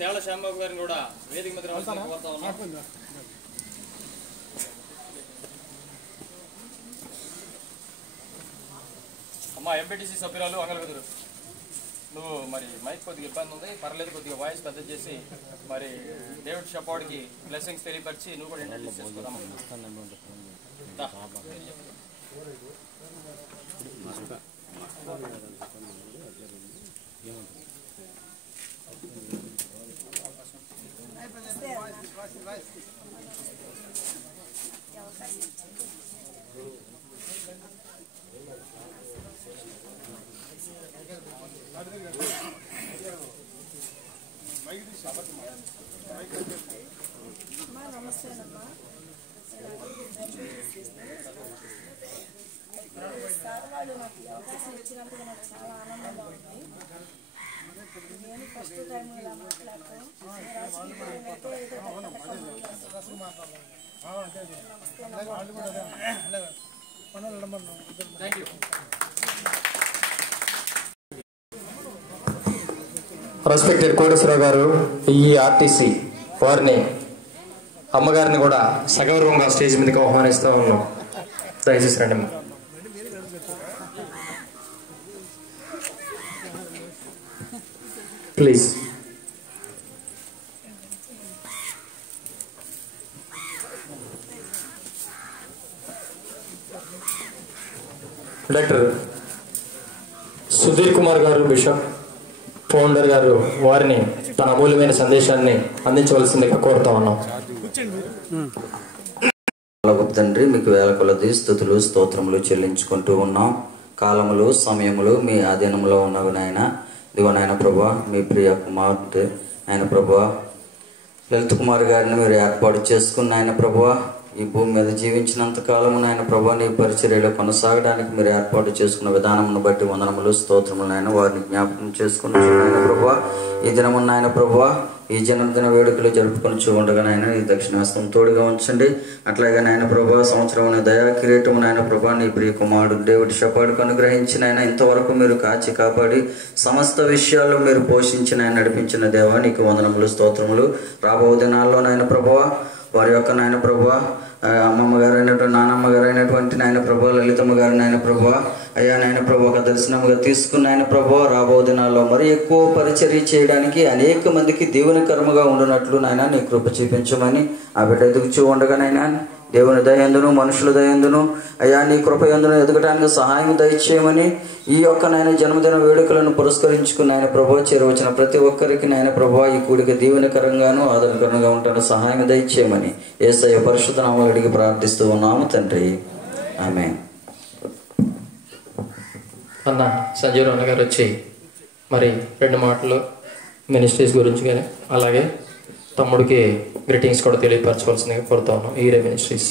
తేళ్ల శ్యాంబాబు గారిని కూడా వేదిక మీద కోరుతా ఉన్నాం. అమ్మా ఎంపీటీసీ సభ్యురాలు అంగళగుదురు, నువ్వు మరి మైక్ కొద్దిగా ఇబ్బంది ఉంది, పర్లేదు కొద్దిగా వాయిస్ పెద్ద చేసి మరి డేవిడ్ షపాడ్కి బ్లెస్సింగ్స్ తెలియపరిచి నువ్వు కూడా ఇంట్రడ్యూస్ చేసుకుందాం. నమస్తేనమ్మా, సార్ వాళ్ళు నాకు అవకాశం ఇచ్చినందుకు నాకు చాలా ఆనందంగా ఉంది. నేను ఫస్ట్ టైం ఇలా మాట్లాడతాను. రెస్పెక్టెడ్ కోటేశ్వరరావు గారు, ఈ ఆర్టీసీ వారిని అమ్మగారిని కూడా సగౌరవంగా స్టేజ్ మీదకి ఆహ్వానిస్తూ ఉన్నాం. దయచేసి రండి అమ్మ. ప్లీజ్. డాక్టర్ సుధీర్ కుమార్ గారు, బిషప్ ఫౌండర్ గారు, వారిని తన అమూల్యమైన సందేశాన్ని అందించవలసిందిగా కోరుతా ఉన్నాం. తండ్రి, మీకు వేల కొలది స్తుతులు స్తోత్రములు చెల్లించుకుంటూ ఉన్నాం. కాలములు సమయములు మీ ఆధీనంలో ఉన్నవి నాయన. ఇదిగో నాయన ప్రభా, మీ ప్రియ కుమార్తె ఆయన ప్రభా లలిత్ కుమార్ గారిని మీరు ఏర్పాటు చేసుకున్న ఆయన ప్రభా, ఈ భూమి మీద జీవించినంత కాలము నాయన ప్రభా నీ పరిచర్యలో కొనసాగడానికి మీరు ఏర్పాటు చేసుకున్న విధానమును బట్టి వందనములు స్తోత్రములు నాయన. వారిని జ్ఞాపకం చేసుకుని ఆయన ప్రభా, ఈ దినమున్న ఆయన ప్రభా ఈ జన్మదిన వేడుకలు జరుపుకొని చూడగా నాయన ఈ దక్షిణాస్తం తోడుగా ఉంచండి. అట్లాగే నాయన ప్రభా సంవత్సరం దయా కిరీటము నాయన ప్రభా నీ ప్రియ కుమారుడు డేవిడ్ షపాడ్కు అనుగ్రహించిన ఆయన ఇంతవరకు మీరు కాచి కాపాడి సమస్త విషయాల్లో మీరు పోషించిన ఆయన నడిపించిన దేవా నీకు వందనములు స్తోత్రములు. రాబో దినాల్లో నాయన ప్రభా వారి యొక్క నాయన ప్రభా అమ్మమ్మ గారు అయినటువంటి నానమ్మ గారు అయినటువంటి నాయన ప్రభా లలితమ్మ గారు నాయన ప్రభా అయ్యా నాయన ప్రభా ఒక దర్శనముగా తీసుకున్న ఆయన ప్రభా రాబో దినాల్లో మరి ఎక్కువ పరిచర్య చేయడానికి అనేక మందికి దీవెనకరముగా ఉండునట్లు నాయన నీ కృప చూపించమని ఆ బిడ్డ ఎదుగుచూ ఉండగా నాయన దేవుని దయందును మనుషుల దయందును అయ్యా నీ కృప యందును ఎదగడానికి సహాయం దయచేయమని ఈ యొక్క నాయన జన్మదిన వేడుకలను పురస్కరించుకున్న ఆయన ప్రభా చేరవచ్చిన ప్రతి ఒక్కరికి నాయన ప్రభా ఈ కూడిక దీవెనకరంగాను ఆదరణకరంగా ఉంటాను సహాయం దయచేయమని యేసయ్య పరిశుద్ధ నామములో అడిగి ప్రార్థిస్తూ ఉన్నాము తండ్రి, ఆమేన్. అన్న సంజీవ్ అన్న గారు వచ్చి మరి 2 మాటలు మినిస్ట్రీస్ గురించి కానీ అలాగే తమ్ముడికి గ్రీటింగ్స్ కూడా తెలియపరచవలసిందిగా కోరుతా ఉన్నాం. ఈరే మినిస్ట్రీస్.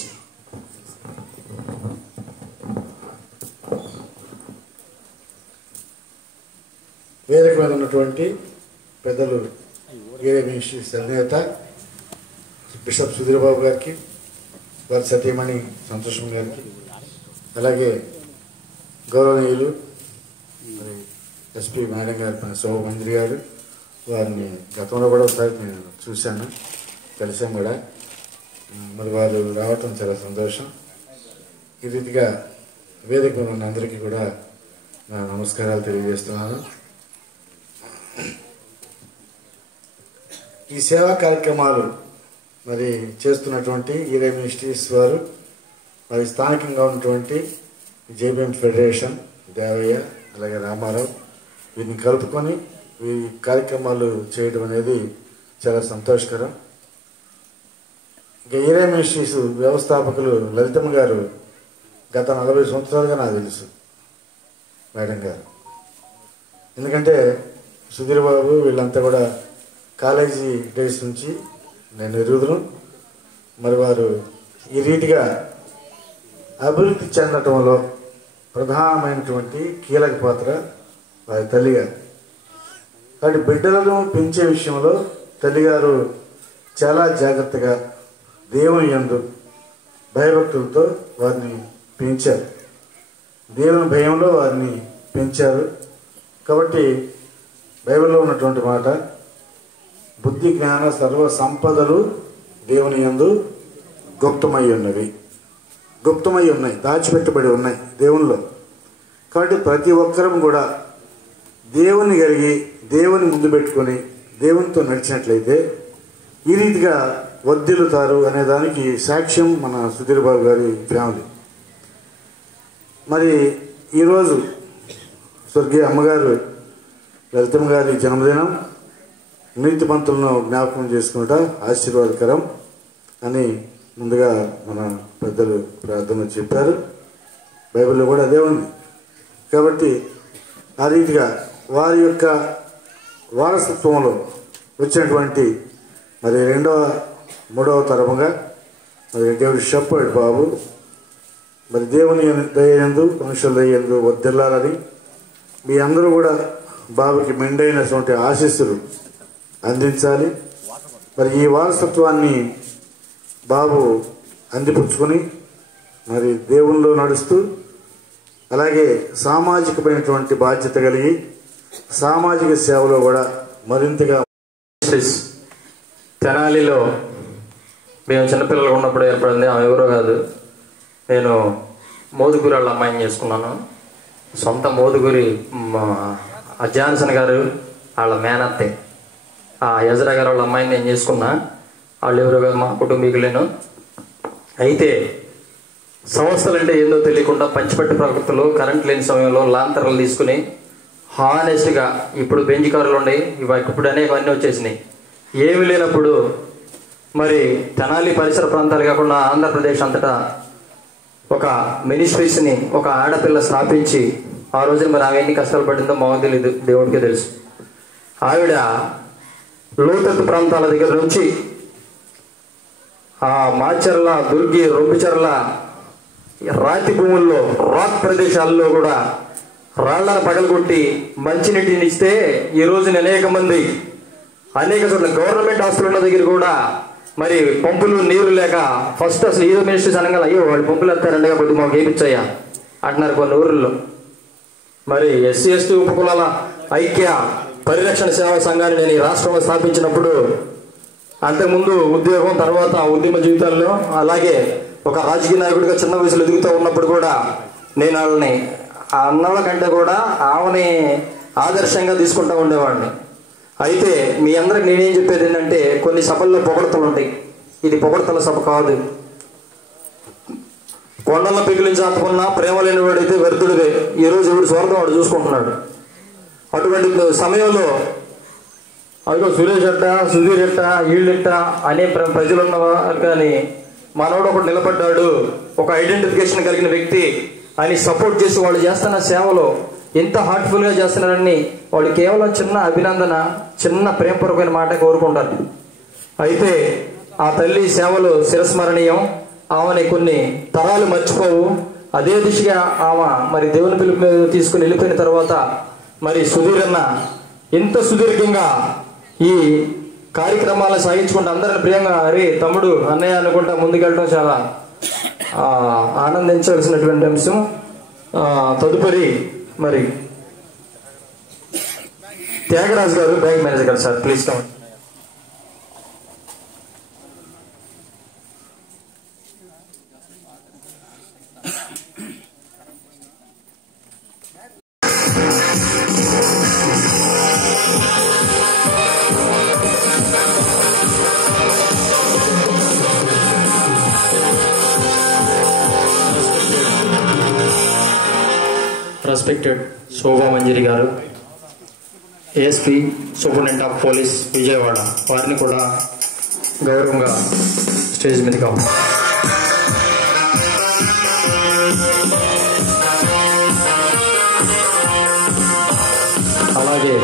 వేదిక మీద ఉన్నటువంటి పెద్దలు ఈరే మినిస్ట్రీస్ అధినేత బిషప్ సుధీర్ బాబు గారికి, వారి సతీమణి సంతోషం గారికి, అలాగే గౌరవనీయులు మరి ఎస్పీ మేడం గారు శోభమంజరి గారు, వారిని గతంలో కూడా ఒకసారి నేను చూశాను, కలిసాం కూడా. మరి వారు రావటం చాలా సంతోషం. ఈ రీతిగా వేదిక మీద ఉన్న అందరికీ కూడా నా నమస్కారాలు తెలియజేస్తున్నాను. ఈ సేవా కార్యక్రమాలు మరి చేస్తున్నటువంటి ఈరే మినిస్ట్రీస్ వారు మరి స్థానికంగా ఉన్నటువంటి జేబీఎం ఫెడరేషన్, దేవయ్య, అలాగే రామారావు వీరిని కలుపుకొని ఈ కార్యక్రమాలు చేయడం అనేది చాలా సంతోషకరం. ఇక ఈరే మినిస్ట్రీస్ వ్యవస్థాపకులు లలితమ్మ గారు గత 40 సంవత్సరాలుగా నాకు తెలుసు మేడం గారు. ఎందుకంటే సుధీర్ బాబు వీళ్ళంతా కూడా కాలేజీ డేస్ నుంచి నేను ఎరుగుదును. మరి వారు ఈ రీతిగా అభివృద్ధి చెందటంలో ప్రధానమైనటువంటి కీలక పాత్ర వారి తల్లిగారు. కాబట్టి బిడ్డలను పెంచే విషయంలో తల్లిగారు చాలా జాగ్రత్తగా దేవుని యందు భయభక్తులతో వారిని పెంచారు, దేవుని భయంలో వారిని పెంచారు. కాబట్టి బైబిల్లో ఉన్నటువంటి మాట, బుద్ధి జ్ఞాన సర్వ సంపదలు దేవుని యందు గుప్తమై ఉన్నవి, దాచిపెట్టబడి ఉన్నాయి దేవునిలో. కాబట్టి ప్రతి ఒక్కరం కూడా దేవుని కలిగి దేవుని ముందు పెట్టుకొని దేవునితో నడిచినట్లయితే ఈ రీతిగా వర్ధిల్లుతారు అనే దానికి సాక్ష్యం మన సుధీర్ బాబు గారి ఫ్యామిలీ. మరి ఈరోజు స్వర్గీయ అమ్మగారు లలితమ్మ గారి జన్మదినం, నీతిమంతులను జ్ఞాపకం చేసుకుంటా ఆశీర్వాదకరం అని ముందుగా మన పెద్దలు ప్రార్థన చెప్పారు. బైబిల్లో కూడా అదే ఉంది. కాబట్టి ఆ రీతిగా వారి యొక్క వారసత్వంలో వచ్చినటువంటి మరి 2వ 3వ తరముగా మరి దేవుడి షెపర్డ్ బాబు మరి దేవుని దయందు మనుషుల దయందు వర్ధిల్లాలని మీ అందరూ కూడా బాబుకి మెండైనటువంటి ఆశీస్సులు అందించాలి. మరి ఈ వారసత్వాన్ని బాబు అందిపుచ్చుకొని మరి దేవుల్లో నడుస్తూ అలాగే సామాజికమైనటువంటి బాధ్యత కలిగి సామాజిక సేవలో కూడా మరింతగా. తెనాలిలో మేము చిన్నపిల్లలు ఉన్నప్పుడు ఏర్పడింది. ఆమె ఎవరో కాదు, నేను మోదుగురి వాళ్ళ అమ్మాయిని చేసుకున్నాను. సొంత మోదుగురి జాన్సన్ గారు వాళ్ళ మేనత్తే, ఆ యజరా గారు వాళ్ళ అమ్మాయిని నేను చేసుకున్నా. వాళ్ళు ఎవరో కాదు, మా కుటుంబీకులేను. అయితే సంస్థలు అంటే ఏందో తెలియకుండా పంచిపట్టి ప్రకృతిలో కరెంట్ లేని సమయంలో లాంతర్లు తీసుకుని హానెస్ట్గా, ఇప్పుడు బెంచ్ కార్లు ఉన్నాయి, ఇప్పుడు అనేకవన్నీ వచ్చేసినాయి. ఏమి లేనప్పుడు మరి తెనాలి పరిసర ప్రాంతాలు కాకుండా ఆంధ్రప్రదేశ్ అంతటా ఒక మినిస్ట్రీస్ని ఒక ఆడపిల్ల స్థాపించి ఆ రోజున మరి ఆమె ఎన్ని కష్టాలు పడిందో మాకు తెలియదు, దేవుడికే తెలుసు. ఆవిడ లోతట్టు ప్రాంతాల దగ్గర నుంచి ఆ మాచర్ల, దుర్గి, రొంపిచర్ల రాతి భూముల్లో, రాక్ ప్రదేశాల్లో కూడా రాళ్లను పగలగొట్టి మంచినీటిని ఇస్తే ఈ రోజున అనేక చోట్ల గవర్నమెంట్ హాస్పిటల్ దగ్గర కూడా మరి పంపులు నీరు లేక ఫస్ట్ అసలు ఈరో మినిస్ట్రీస్ అనగా అయ్యో వాళ్ళు పంపులు ఎత్తారండి కొద్దిగా మాకు వేయించాయా అంటున్నారు కొన్ని ఊర్లలో. మరి ఎస్సీ ఎస్టీ ఉపకులాల ఐక్య పరిరక్షణ సేవా సంఘాన్ని నేను ఈ రాష్ట్రంలో స్థాపించినప్పుడు అంతకుముందు ఉద్యోగం, తర్వాత ఉద్యమ జీవితాల్లో, అలాగే ఒక రాజకీయ నాయకుడిగా చిన్న వయసులో ఎదుగుతూ ఉన్నప్పుడు కూడా నేను వాళ్ళని అన్నల కంటే కూడా ఆమెని ఆదర్శంగా తీసుకుంటూ ఉండేవాడిని. అయితే మీ అందరికి నేనేం చెప్పేది ఏంటంటే, కొన్ని సభల్లో పొగడతలు ఉంటాయి, ఇది పొగడతల సభ కాదు. కొండలను పిగిలించి ఆపుకున్నా ప్రేమ లేని వాడైతే వ్యర్థుడివే. ఈరోజు ఎవడు స్వార్థం వాడు చూసుకుంటున్నాడు. అటువంటి సమయంలో అదిగో సురేష్ అట్ట, సుధీర్ ఎట్ట, వీళ్ళెట్ట అనే ప్రజలు ఉన్నవారు, కానీ మనోడు ఒకటి నిలబడ్డాడు, ఒక ఐడెంటిఫికేషన్ కలిగిన వ్యక్తి అని సపోర్ట్ చేసి వాళ్ళు చేస్తున్న సేవలో ఎంత హార్ట్ఫుల్గా చేస్తున్నారని వాళ్ళు కేవలం చిన్న అభినందన, చిన్న ప్రేమపూర్వకమైన మాట కోరుకుంటారు. అయితే ఆ తల్లి సేవలు శిరస్మరణీయం. ఆమెని కొన్ని తరాలు మర్చిపోవు. అదే దిశగా ఆమె మరి దేవుని పిలుపు మీద తీసుకుని వెళ్ళిపోయిన తర్వాత మరి సుధీరన్న ఎంత సుదీర్ఘంగా ఈ కార్యక్రమాలను సాగించుకుంటూ అందరిని ప్రియంగా అరే తమ్ముడు అన్నయ్య అనుకుంటా ముందుకెళ్ళడం చాలా ఆనందించాల్సినటువంటి అంశం. తదుపరి మరి త్యాగరాజు గారు, బ్యాంక్ మేనేజర్ గారు. Sir please come. రెస్పెక్టెడ్ శోభా మంజరి గారు, ASP superintendent of police Vijayawada, వారిని కూడా గౌరవంగా స్టేజ్ మీదకి కావాలి. అలాగే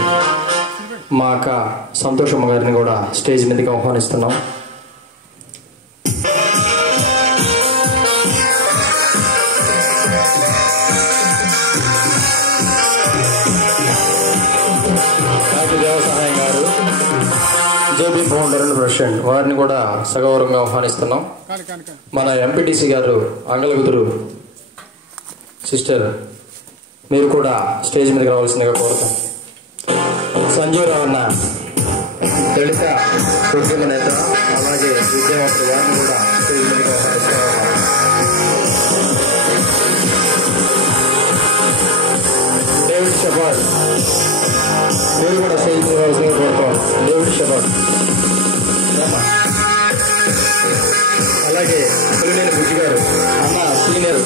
మా అక్క సంతోషమ్మ గారిని కూడా స్టేజ్ మీదకి ఆహ్వానిస్తున్నాం. దేవసహాయం గారు, జేబీ ఫౌండర్ అండ్ ప్రెసిడెంట్, వారిని కూడా సగౌరవంగా ఆహ్వానిస్తున్నాం. మన ఎంపీటీసీ గారు అంగలగుతురు సిస్టర్, మీరు కూడా స్టేజ్ మీదకి రావాల్సిందిగా కోరుతాం. సంజీవరావు అన్న దళిత ఉద్యమ నేత, అలాగే విద్యావంతులు, వారిని కూడా స్టేజ్ మీదకి ఆహ్వానిస్తున్నాం. డేవిడ్ షెపర్డ్, మీరు కూడా స్టేజ్ మీద రావాల్సిందిగా కోరుతాం. David shepherd. అలాగే కొలినేని బుజ్జి గారు, అన్న సీనియర్.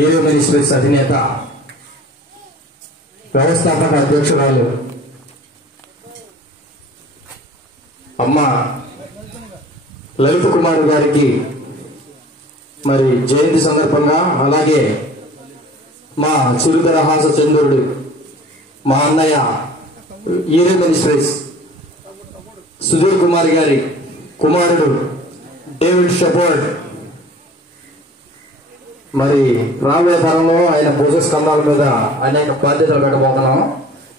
ఏరియా మినిస్ట్రీస్ అధినేత వ్యవస్థాపక అధ్యక్షురాలు అమ్మ లలిత్ కుమార్ గారికి మరి జయంతి సందర్భంగా, అలాగే మా చిరుదరహాస చంద్రుడు మా అన్నయ్య ఏరియా మినిస్ట్రీస్ సుధీర్ కుమార్ గారి కుమారుడు డేవిడ్ షెపర్డ్ మరి రాబోయే తరంలో ఆయన భుజ స్కంధాల మీద అనేక బాధ్యతలు పెట్టబోతున్నాం.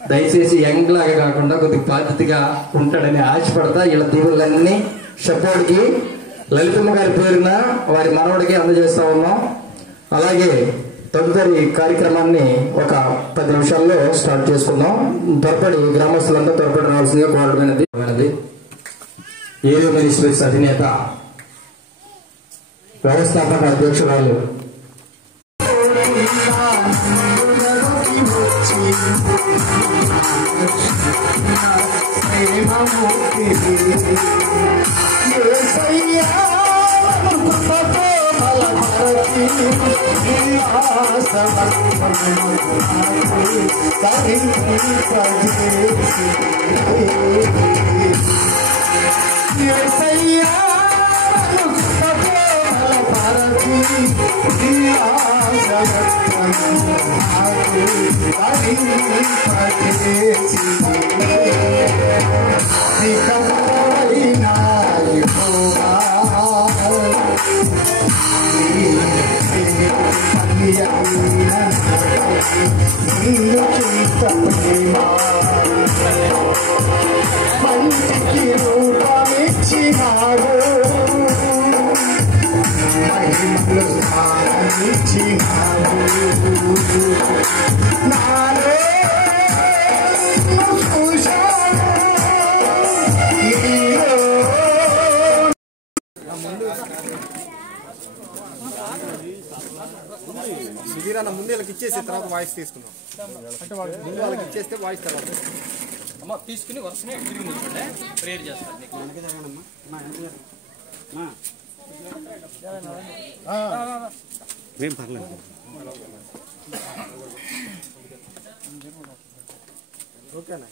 దయచేసి యంగ్ లాగా కాకుండా కొద్దిగా బాధ్యతగా ఉంటాడని ఆశపడతా వీళ్ళ దీవులన్నీ షెపర్డ్కి లలితమ్మ గారి పేరున వారి మనవడికి అందజేస్తా ఉన్నాం. అలాగే తదుపరి కార్యక్రమాన్ని ఒక 10 నిమిషాల్లో స్టార్ట్ చేసుకుందాం. త్వరపడి గ్రామస్తులంతా త్వరపడి రావాల్సిందిగా కోరడమైనది. ఏరియా మినిస్ట్రీస్ అధినేత వ్యవస్థాపక అధ్యక్షురాలు సుధీరాన్న ముందు వాళ్ళకి ఇచ్చేసి తర్వాత వాయిస్ తీసుకుందాం. అంటే వాళ్ళు ముందు వాళ్ళకి ఇచ్చేస్తే వాయిస్ తర్వాత అమ్మ తీసుకుని వరుసనే తిరిగి నిల్చోండి, ప్రేయర్ చేస్తారు మీకు. ఏం పర్లేదు. ఓకేనా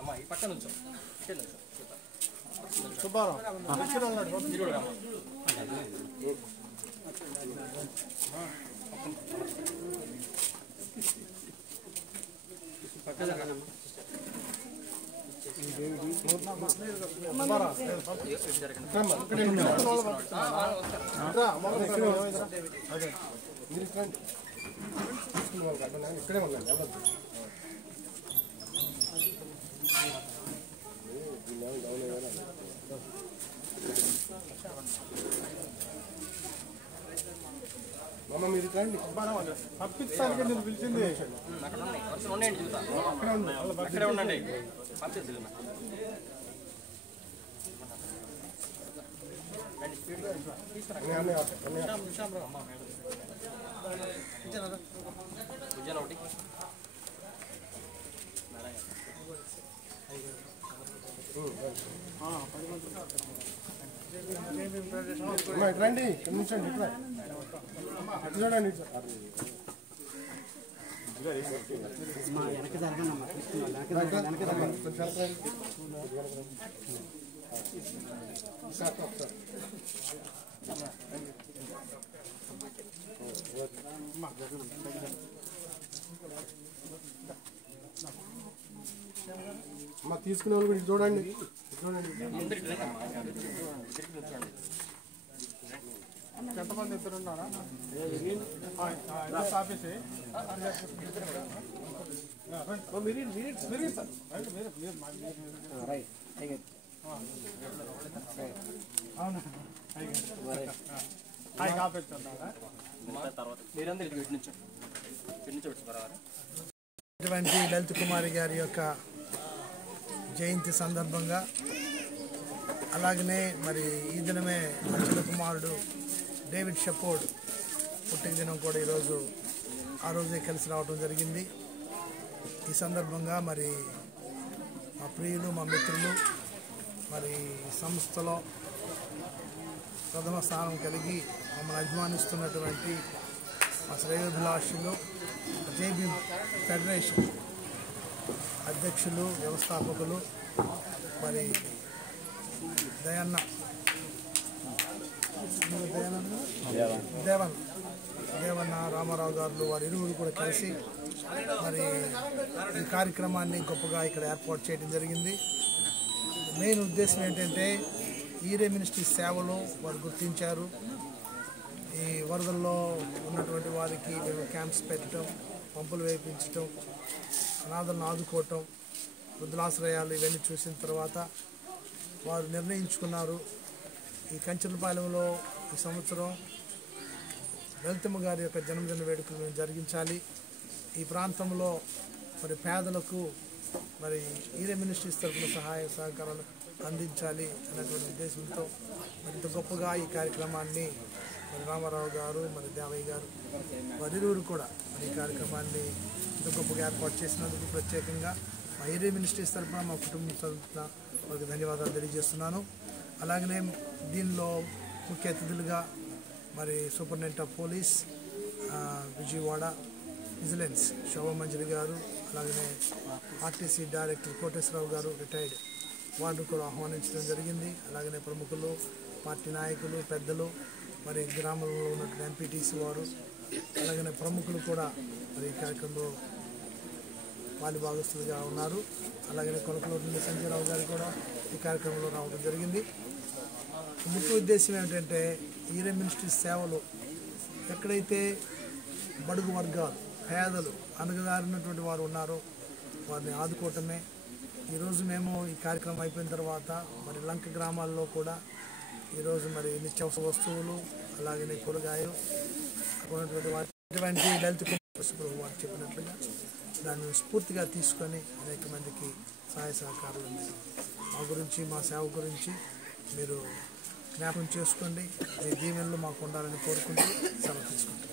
అమ్మ ఈ పక్క నుంచో సుబ్బారావు ఇక్కడే ఉన్నాను. మమ్మ మీరు రండి. పంపించడానికి నేను పిలిచింది. అక్కడ ఉన్నాయి, వరుసలు ఉన్నాయండి, చూద్దా అక్కడే ఉండండి, పంపించలేదు. విజయన్ ఒకటి రండి, క్షమించండి. ఇట్లా చూడండి. వెనక జరగనమ్మా, అమ్మ తీసుకునే వాళ్ళు కూడా చూడండి. ఎంతమంది ఇద్దరు ఉన్నారా? ఆఫీస్ మీరందరూ ఇటు నుంచోండి, ఇటు నుంచి వచ్చి బరాబర్. లలిత్ కుమారి గారి యొక్క జయంతి సందర్భంగా, అలాగనే మరి ఈ దినమే చిన్న కుమారుడు డేవిడ్ షెపర్డ్ పుట్టినదినం కూడా ఈరోజు ఆ రోజే కలిసి రావడం జరిగింది. ఈ సందర్భంగా మరి మా ప్రియులు, మా మిత్రులు, మరి సంస్థలో ప్రథమ స్థానం కలిగి మమ్మల్ని అభిమానిస్తున్నటువంటి మా శ్రేయోభిలాషులు జేబీ ఫెడరేషన్ అధ్యక్షులు వ్యవస్థాపకులు మరి దేవన్న రామారావు గారు వారి ఇరువురు కూడా కలిసి మరి ఈ కార్యక్రమాన్ని గొప్పగా ఇక్కడ ఏర్పాటు చేయడం జరిగింది. మెయిన్ ఉద్దేశం ఏంటంటే ఈరే మినిస్ట్రీ సేవలు వారు గుర్తించారు. ఈ వరదల్లో ఉన్నటువంటి వారికి మేము క్యాంప్స్ పెట్టడం, పంపులు వేయించడం, అనాథలను ఆదుకోవటం, వృద్ధులాశ్రయాలు ఇవన్నీ చూసిన తర్వాత వారు నిర్ణయించుకున్నారు ఈ కంచెలపాలెంలో ఈ సంవత్సరం లలితమ్మ గారి యొక్క జన్మదిన వేడుకలు మేము జరిగించాలి. ఈ ప్రాంతంలో మరి పేదలకు మరి ఈరే మినిస్ట్రీస్ తరఫున సహాయ సహకారాలు అందించాలి అనేటువంటి ఉద్దేశంతో మరింత గొప్పగా ఈ కార్యక్రమాన్ని మరి రామారావు గారు మరి దేవయ్య గారు వారిరువురు కూడా మరి ఈ కార్యక్రమాన్ని ఇంత గొప్పగా ఏర్పాటు చేసినందుకు ప్రత్యేకంగా మా ఈరే మినిస్ట్రీస్ తరఫున మా కుటుంబం తరఫున వారికి ధన్యవాదాలు తెలియజేస్తున్నాను. అలాగనే దీనిలో ముఖ్య అతిథులుగా మరి superintendent of police Vijayawada, vigilance Shobhamanjari garu, అలాగనే ఆర్టీసీ డైరెక్టర్ కోటేశ్వరరావు గారు రిటైర్డ్ వాళ్ళు కూడా ఆహ్వానించడం జరిగింది. అలాగనే ప్రముఖులు, పార్టీ నాయకులు, పెద్దలు, మరి గ్రామంలో ఉన్నటువంటి ఎంపీటీసీ వారు, అలాగనే ప్రముఖులు కూడా మరి ఈ కార్యక్రమంలో భాగస్తులుగా ఉన్నారు. అలాగనే కొలకలూరు నుండి సంజయరావు గారు కూడా ఈ కార్యక్రమంలో రావడం జరిగింది. ముఖ్య ఉద్దేశం ఏమిటంటే ఈరే మినిస్ట్రీ సేవలు ఎక్కడైతే బడుగు వర్గాలు, పేదలు, అనగదారినటువంటి వారు ఉన్నారో వారిని ఆదుకోవటమే. ఈరోజు మేము ఈ కార్యక్రమం అయిపోయిన తర్వాత మరి లంక గ్రామాల్లో కూడా ఈరోజు మరి నిత్యావసర వస్తువులు, అలాగనే కూరగాయలు ఉన్నటువంటి లలిత కుమార్ వారు చెప్పినట్లుగా దాన్ని స్ఫూర్తిగా తీసుకొని అనేక మందికి సహాయ సహకారాలు అందిస్తాం. మా గురించి, మా సేవ గురించి మీరు జ్ఞాపకం చేసుకోండి. మీ దీవెనలు మాకు ఉండాలని కోరుకుంటూ సెలవు తీసుకుంటాం.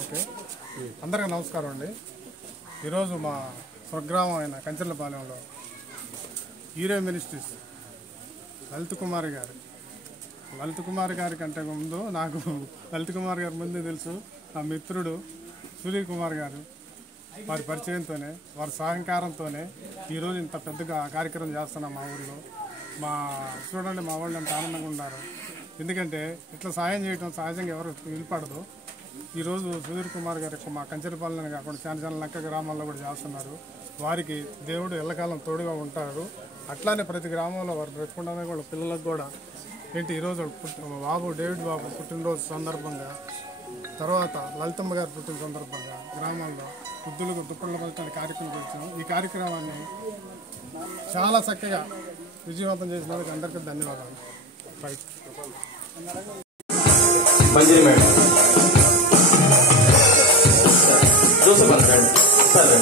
ఓకే, అందరికీ నమస్కారం అండి. ఈరోజు మా స్వగ్రామం అయిన కంచెలపాలెంలో ఈరే మినిస్ట్రీస్ లలిత కుమార్ గారి కంటే ముందు నాకు లలిత కుమార్ గారి ముందే తెలుసు. నా మిత్రుడు సూర్య కుమార్ గారు వారి పరిచయంతోనే, వారి సహకారంతోనే ఈరోజు ఇంత పెద్దగా కార్యక్రమం చేస్తున్నాం మా ఊళ్ళో. చూడండి మా వాళ్ళు ఎంత ఆనందంగా ఉన్నారు. ఎందుకంటే ఇట్లా సాయం చేయడం సహజంగా ఎవరు నిలబడదు. ఈరోజు సూర్య కుమార్ గారు మా కంచెలపాలెం కాకుండా చిన్న లెక్క గ్రామాల్లో కూడా చేస్తున్నారు. వారికి దేవుడు ఎల్లకాలం తోడుగా ఉంటారు. అట్లానే ప్రతి గ్రామంలో వారు బ్రతుకుండానే వాళ్ళ పిల్లలకు కూడా ఏంటి ఈరోజు బాబు డేవిడ్ బాబు పుట్టినరోజు సందర్భంగా, తర్వాత లలితమ్మ గారు పుట్టిన సందర్భంగా గ్రామాల్లో వృద్ధులకు దుప్పట్లు పంచడానికి కార్యక్రమం చేసాము. ఈ కార్యక్రమాన్ని చాలా చక్కగా విజయవంతం చేసినందుకు అందరికీ ధన్యవాదాలు. రైట్ మంజరి మేడం జోసఫ్ అంటాడు సార్.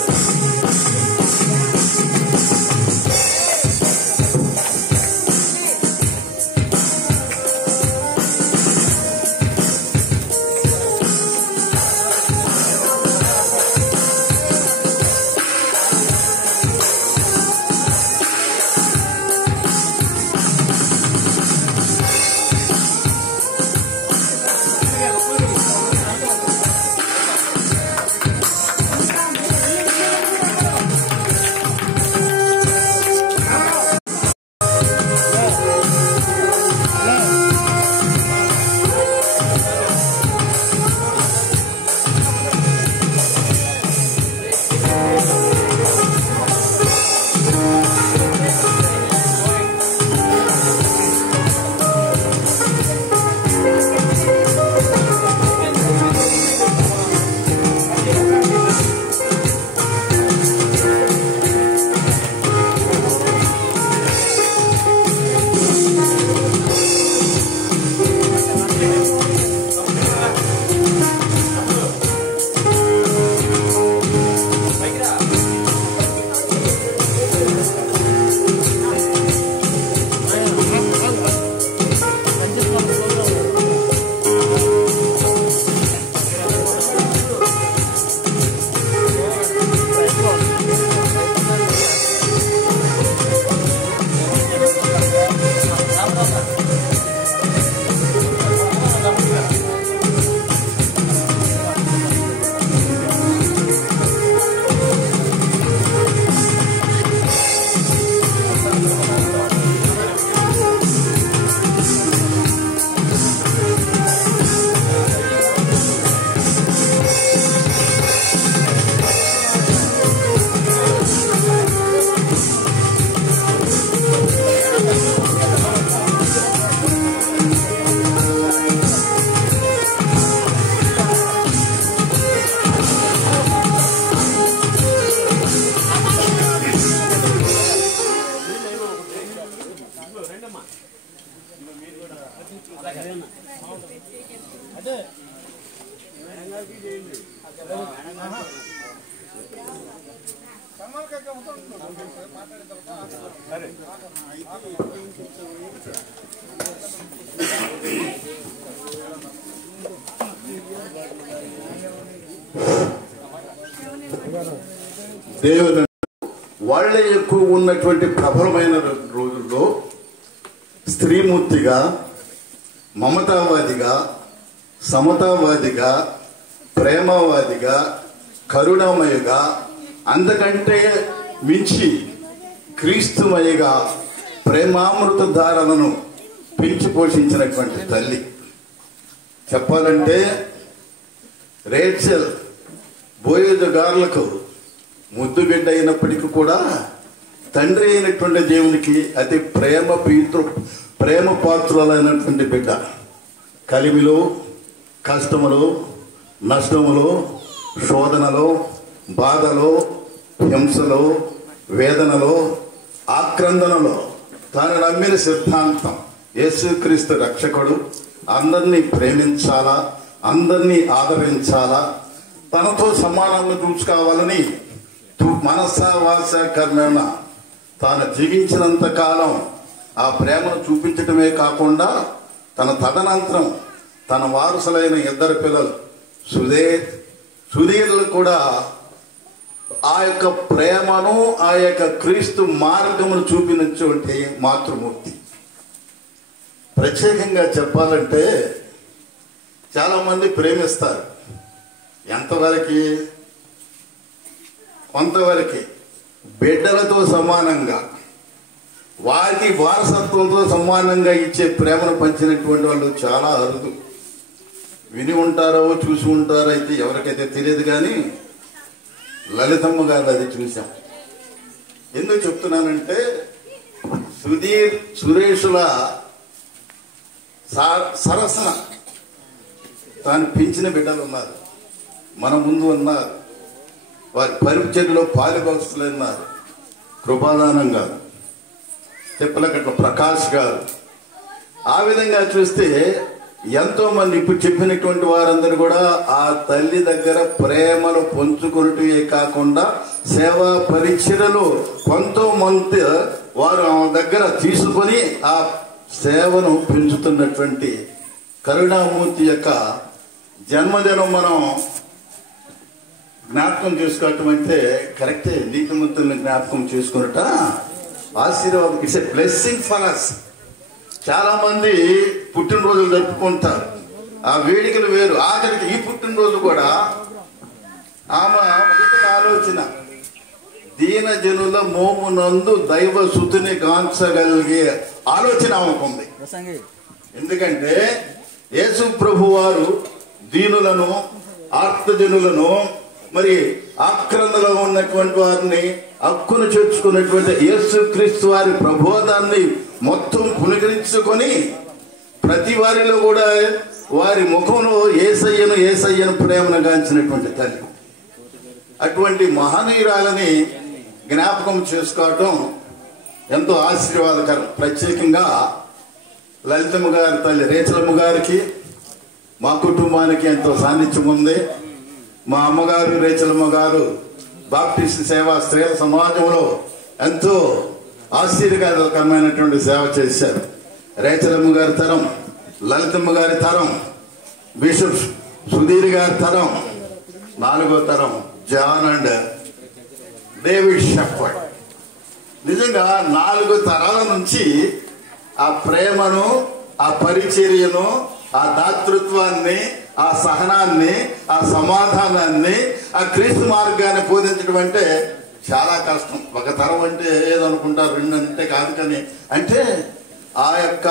దేవుడు వాళ్ళే ఎక్కువ ఉన్నటువంటి ప్రబలమైన రోజుల్లో స్త్రీమూర్తిగా, మమతావాదిగా, సమతావాదిగా, ప్రేమవాదిగా, కరుణామయగా, అంతకంటే మించి క్రీస్తుమయగా ప్రేమామృత ధారలను పెంచి పోషించినటువంటి తల్లి. చెప్పాలంటే రేచల్ బోయేజు గార్లకు ముద్దు బిడ్డ అయినప్పటికీ కూడా తండ్రి అయినటువంటి దేవునికి అతి ప్రేమ పాత్రులైనటువంటి బిడ్డ. కలిమిలో, కష్టములో, నష్టములో, శోధనలో, బాధలో, హింసలో, వేదనలో, ఆక్రందనలో తాను నమ్మిన సిద్ధాంతం యేసుక్రీస్తు రక్షకుడు, అందరినీ ప్రేమించాలా, అందరినీ ఆదరించాలా, తనతో సమానంగా చూసుకోవాలని మనస వాస కర్మేణ తాను జీవించినంత కాలం ఆ ప్రేమను చూపించడమే కాకుండా తన తదనంతరం తన వారసులైన ఇద్దరు పిల్లలు సుధీర్లు కూడా ఆ యొక్క ప్రేమను, ఆ యొక్క క్రీస్తు మార్గమును చూపించినటువంటి మాతృమూర్తి. ప్రత్యేకంగా చెప్పాలంటే చాలా మంది ప్రేమిస్తారు. ఎంతవరకు? కొంతవరకు బిడ్డలతో సమానంగా, వారికి వారసత్వంతో సమానంగా ఇచ్చే ప్రేమను పంచినటువంటి వాళ్ళు చాలా అరుదు. విని ఉంటారో చూసి ఉంటారో అయితే ఎవరికైతే తెలియదు, కానీ లలితమ్మ గారు అది చూసాం. ఎందుకు చెప్తున్నానంటే సురేషుల సరసన తాను పెంచిన బిడ్డలు ఉన్నారు, మన ముందు ఉన్నారు, వారి పరిచర్యలో పాలిభక్తులు ఉన్నారు. కృపాదానం గారు, తిప్పలకట్ల ప్రకాష్ గారు. ఆ విధంగా చూస్తే ఎంతో మంది ఇప్పుడు చెప్పినటువంటి వారందరూ కూడా ఆ తల్లి దగ్గర ప్రేమను పంచుకున్నటే కాకుండా సేవా పరిచర్యలు కొంతమంది వారు ఆమె దగ్గర తీసుకొని ఆ సేవను పెంచుతున్నటువంటి కరుణామూర్తి యొక్క జన్మదినం మనం జ్ఞాపకం చేసుకోవటం అంటే కరెక్టే. నీతిమంతుల్ని జ్ఞాపకం చేసుకున్నట ఆశీర్వాదం. It's a blessing for us. చాలా మంది పుట్టినరోజులు జరుపుకుంటారు, ఆ వేడుకలు వేరు. ఆఖరికి ఈ పుట్టినరోజు కూడా ఆమె ఒకటి ఆలోచన, దీన జనుల మోమునందు దైవ సుతిని గాంచగలిగే ఆలోచన ఆమెకుంది. ఎందుకంటే యేసు ప్రభు వారు దీనులను, ఆర్తజనులను, మరి ఆక్రందలో ఉన్నటువంటి వారిని హక్కును చేర్చుకున్నటువంటి యేసుక్రీస్తు వారి ప్రబోధాన్ని మొత్తం పునకరించుకొని ప్రతి వారిలో కూడా వారి ముఖంలో ఏసయ్యను ప్రేమను గాంచినటువంటి తల్లి. అటువంటి మహనీయురాలని జ్ఞాపకం చేసుకోవటం ఎంతో ఆశీర్వాదకరం. ప్రత్యేకంగా లలితమ్మ గారి తల్లి రేచలమ్మ గారికి, మా కుటుంబానికి ఎంతో సాన్నిధ్యం ఉంది. మా అమ్మగారు రేచలమ్మ గారు బాప్టిస్ట్ సేవా స్త్రీల సమాజంలో ఎంతో ఆశ్చర్యకరమైనటువంటి సేవ చేశారు. రేచలమ్మ గారి తరం, లలితమ్మ గారి తరం, బిషప్ సుధీర్ గారి తరం, 4వ తరం జాన్ అండ్ డేవిడ్ షెఫర్డ్. నిజంగా 4 తరాల నుంచి ఆ ప్రేమను, ఆ పరిచర్యను, ఆ దాతృత్వాన్ని, ఆ సహనాన్ని, ఆ సమాధానాన్ని, ఆ క్రీస్తు మార్గాన్ని బోధించడం అంటే చాలా కష్టం. ఒక తరం అంటే ఏదనుకుంటారు, 2 అంటే కాదు. కానీ అంటే ఆ యొక్క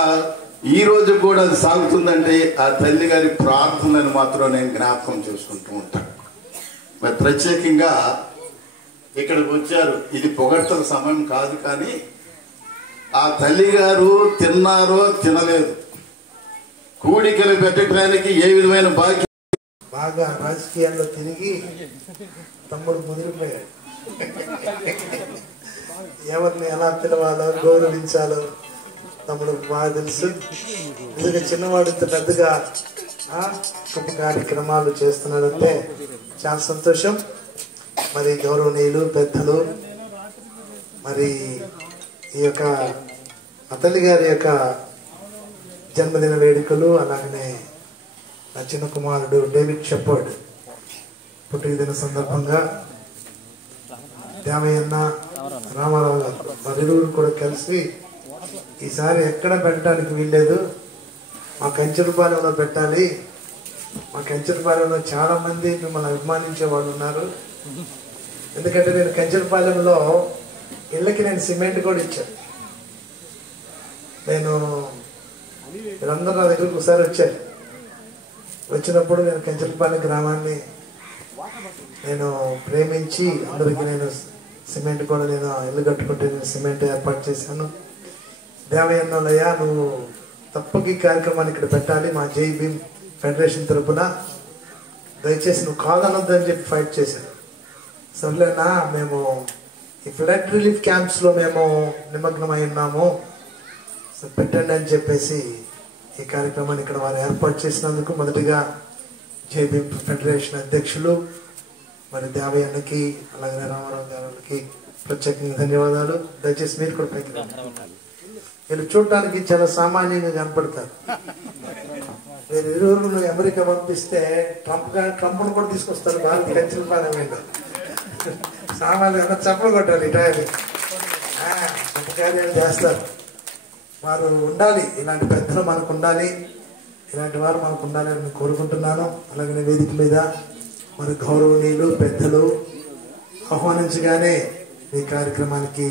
ఈ రోజు కూడా అది సాగుతుందంటే ఆ తల్లి గారి ప్రార్థనలను మాత్రం నేను జ్ఞాపకం చేసుకుంటూ ఉంటాను. మరి ప్రత్యేకంగా ఇక్కడికి వచ్చారు, ఇది పొగడ్తల సమయం కాదు. కానీ ఆ తల్లి గారు తిన్నారో తినలేదు, కూడికలు పెట్టడానికి ఏ విధమైన భాగ్యం. బాగా రాజకీయాల్లో తిరిగి తమ్ముడు ముదిరిపోయాడు. ఎవరిని ఎలా పిలవాలో, గౌరవించాలో తమ్ముడు బాగా తెలుసు. నిజంగా చిన్నవాడు ఇంత పెద్దగా గొప్ప కార్యక్రమాలు చేస్తున్నాడంటే చాలా సంతోషం. మరి గౌరవనీయులు పెద్దలు, మరి ఈ యొక్క అతల్లి గారి యొక్క జన్మదిన వేడుకలు, అలాగనే నా చిన్న కుమారుడు డేవిడ్ షెపర్డ్ పుట్టినదిన సందర్భంగా దేవయ్యన్న, రామారావు గారు మరిరువురు కూడా కలిసి ఈసారి ఎక్కడ పెట్టడానికి వీల్లేదు, మా కంచెలపాలెంలో పెట్టాలి. మా కంచెలపాలెంలో చాలా మంది మిమ్మల్ని అభిమానించే వాళ్ళు ఉన్నారు. ఎందుకంటే నేను కంచెలపాలెంలో ఇళ్ళకి నేను సిమెంట్ కూడా ఇచ్చాను. నేను మీరందరూ నా దగ్గరకు ఒకసారి వచ్చారు. వచ్చినప్పుడు నేను కంచెలపాలెం గ్రామాన్ని నేను ప్రేమించి అందరికీ నేను సిమెంట్ కూడా నేను ఇల్లు కట్టుకుంటే నేను సిమెంట్ ఏర్పాటు చేశాను. దేవయ్యన్నయ్య నువ్వు తప్పక ఈ కార్యక్రమాన్ని ఇక్కడ పెట్టాలి, మా జై భీమ్ ఫెడరేషన్ తరఫున దయచేసి నువ్వు కాదనొద్దని చెప్పి ఫైట్ చేశాను. సర్లేనా, మేము ఈ ఫ్లడ్ రిలీఫ్ క్యాంప్స్లో మేము నిమగ్నమై ఉన్నాము, పెట్టండి అని చెప్పేసి ఈ కార్యక్రమాన్ని ఇక్కడ వారు ఏర్పాటు చేసినందుకు మొదటిగా జై భీమ్ ఫెడరేషన్ అధ్యక్షులు మరి దేవయ్యన్నకి, అలాగే రామారావు గారికి ప్రత్యేకంగా ధన్యవాదాలు. దయచేసి మీరు కూడా పైకి వీళ్ళు చూడటానికి చాలా సామాన్యంగా కనపడతారు. మీరు ఇరువురు నువ్వు అమెరికా పంపిస్తే ట్రంప్ను కూడా తీసుకొస్తారు. భారత కంచెలపాలెం మీద సామాన్యంగా చప్పలు కొట్టాలి, టైం గొప్ప కార్యాలు చేస్తారు. వారు ఉండాలి, ఇలాంటి పెద్దలు మనకు ఉండాలి, ఇలాంటి వారు మనకు ఉండాలి అని నేను కోరుకుంటున్నాను. అలాగే వేదిక మీద మరి గౌరవనీయులు పెద్దలు ఆహ్వానించగానే ఈ కార్యక్రమానికి